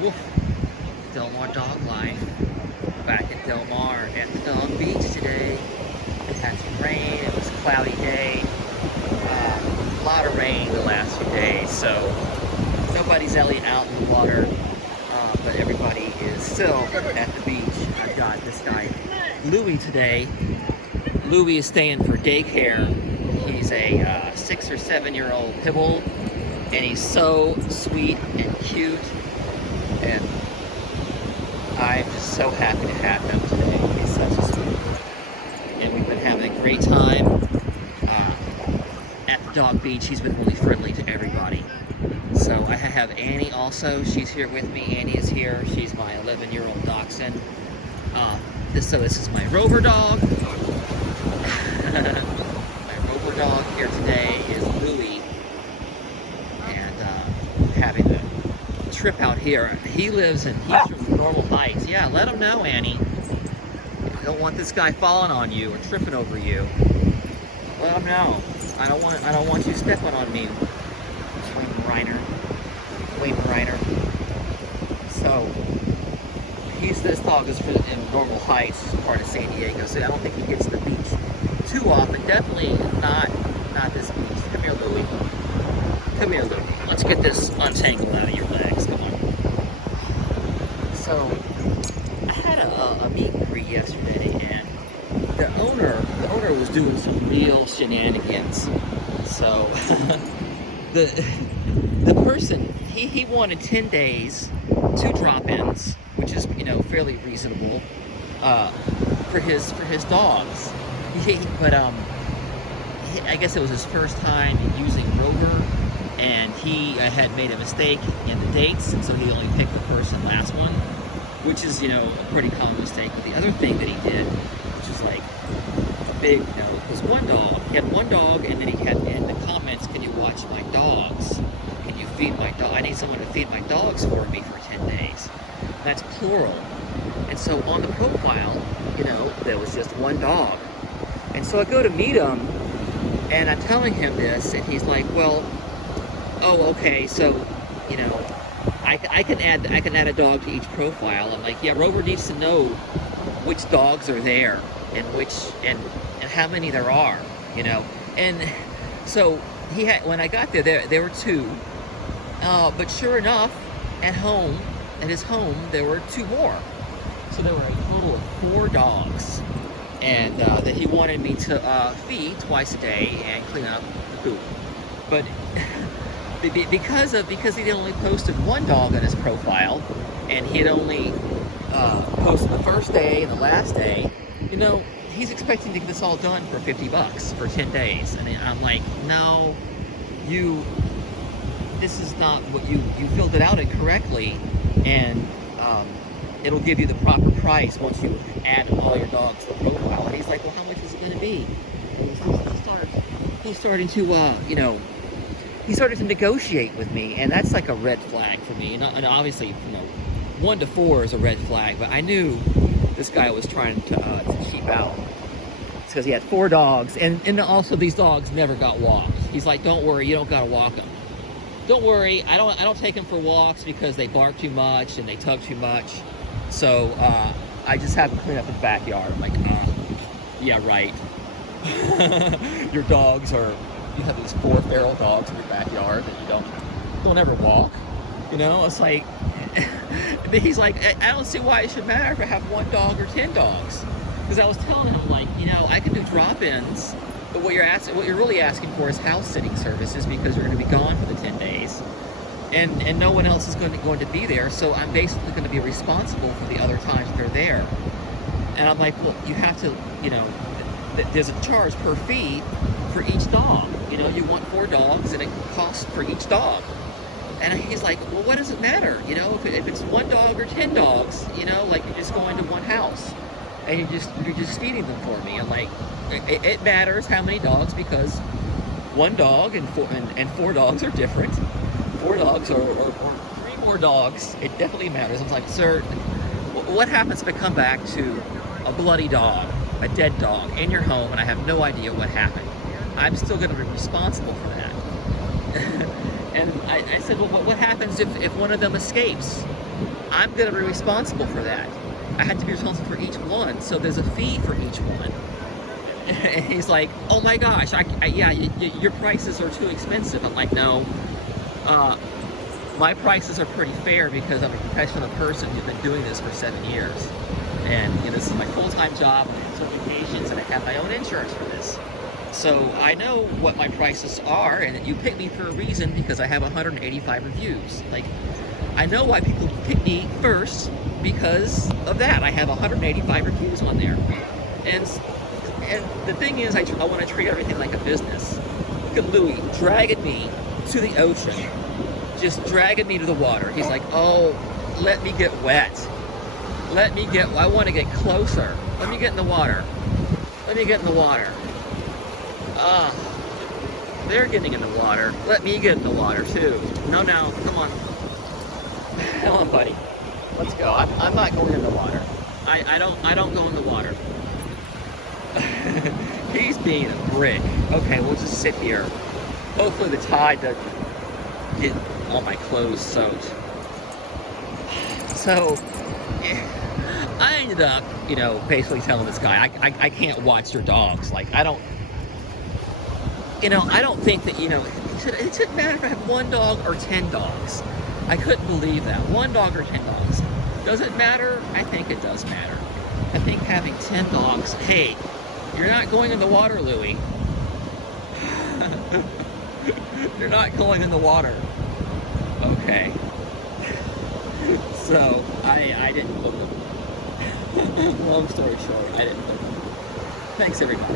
Woof. DelMar Dog Life. Back at DelMar at the dog beach today. It had some rain. It was a cloudy day. A lot of rain the last few days, so nobody's really out in the water, but everybody is still at the beach. I've got this guy, Louie, today. Louie is staying for daycare. He's a 6 or 7 year old pibble, and he's so sweet and cute, and I'm just so happy to have him today. He's such a sweetheart, and we've been having a great time at the dog beach. He's been really friendly to everybody. So I have Annie also. She's here with me. Annie is here. She's my 11-year-old dachshund. This is my Rover dog. My Rover dog here today is Louie, and having a trip out here. He's from normal heights. Yeah, let him know, Annie. I don't want this guy falling on you or tripping over you. Let him know. I don't want you stepping on me, Wayne Reiner. So this dog is in normal heights, part of SanDiego, so I don't think he gets to the beach too often. Definitely not this beach. Come here, Louie. Come here, Louie. Let's get this untangled out of your legs. Come on. So I had a meet and greet yesterday, and the owner was doing some real shenanigans. So the person, he wanted 10 days, 2 drop-ins, which is, fairly reasonable for his dogs. But I guess it was his first time using Rover, and he had made a mistake in the dates, and so he only picked the first and last one, which is, a pretty common mistake. But the other thing that he did, which is like a big was one dog. He had one dog, and then he had in the comments, "Can you watch my dogs? Can you feed my dog? I need someone to feed my dogs for me for 10 days." That's plural. And so on the profile, there was just one dog. And so I go to meet him, and I'm telling him this, and he's like, "Well, oh, okay, so, I can add a dog to each profile." I'm like, "Yeah, Rover needs to know which dogs are there and and how many there are, And so when I got there were 2, but sure enough, at his home, there were 2 more. So there were a total of 4 dogs, and that he wanted me to feed twice a day and clean up the poop. But because he only posted 1 dog on his profile, and he had only posted the first day and the last day, he's expecting to get this all done for $50 for 10 days. And I'm like, no, this is not what you filled it out incorrectly, and it'll give you the proper price once you add all your dogs to the profile. And he's like, well, how much is it going to be? And he's starting to, he started to negotiate with me, and that's like a red flag for me. And obviously, 1 to 4 is a red flag, but I knew this guy was trying to cheap out. It's because he had 4 dogs, and also these dogs never got walked. He's like, don't worry, you don't got to walk them. Don't worry, I don't take them for walks because they bark too much and they tug too much. So I just have them clean up the backyard. I'm like, yeah, right. You have these 4 feral dogs in your backyard that you don't ever walk. It's like, he's like, I don't see why it should matter if I have 1 dog or 10 dogs. Because I was telling him, like, I can do drop-ins, but what you're really asking for is house sitting services, because you're going to be gone for the 10 days. And no one else is going to be there, so I'm basically going to be responsible for the other times they're there. And I'm like, well, you have to, there's a charge per feed for each dog. You want 4 dogs, and it costs for each dog. And he's like, well, what does it matter? If it's 1 dog or 10 dogs, like you're just going to one house, and you're just feeding them for me. And like, it matters how many dogs, because 1 dog and 4 dogs are different. 4 dogs or 3 more dogs, it definitely matters. I was like, sir, what happens if I come back to a bloody dog, a dead dog in your home, and I have no idea what happened? I'm still going to be responsible for that. And I said, well, what happens if one of them escapes? I'm going to be responsible for that. I had to be responsible for each one, so there's a fee for each one. And he's like, oh my gosh, yeah, your prices are too expensive. I'm like, no, my prices are pretty fair because I'm a professional person who's been doing this for 7 years. And you know, this is my full-time job, certifications, and I have my own insurance for this. So I know what my prices are, and you pick me for a reason because I have 185 reviews. Like, I know why people pick me first because of that. I have 185 reviews on there. And the thing is, I want to treat everything like a business. Look at Louie dragging me to the ocean. Just dragging me to the water. He's like, oh, let me get wet. I want to get closer. Let me get in the water. Let me get in the water. They're getting in the water. Let me get in the water too. No, come on. Come on, buddy. Let's go. I'm not going in the water. I don't go in the water. He's being a brick. Okay, we'll just sit here. Hopefully the tide doesn't get all my clothes soaked. So, I ended up, you know, basically telling this guy, I can't watch your dogs. Like, I don't think that, you know, it shouldn't matter if I have 1 dog or 10 dogs. I couldn't believe that. 1 dog or 10 dogs. Does it matter? I think it does matter. I think having 10 dogs, hey, you're not going in the water, Louie. You're not going in the water. Okay. So, I didn't book them. Long story short, I didn't book them. Thanks, everybody.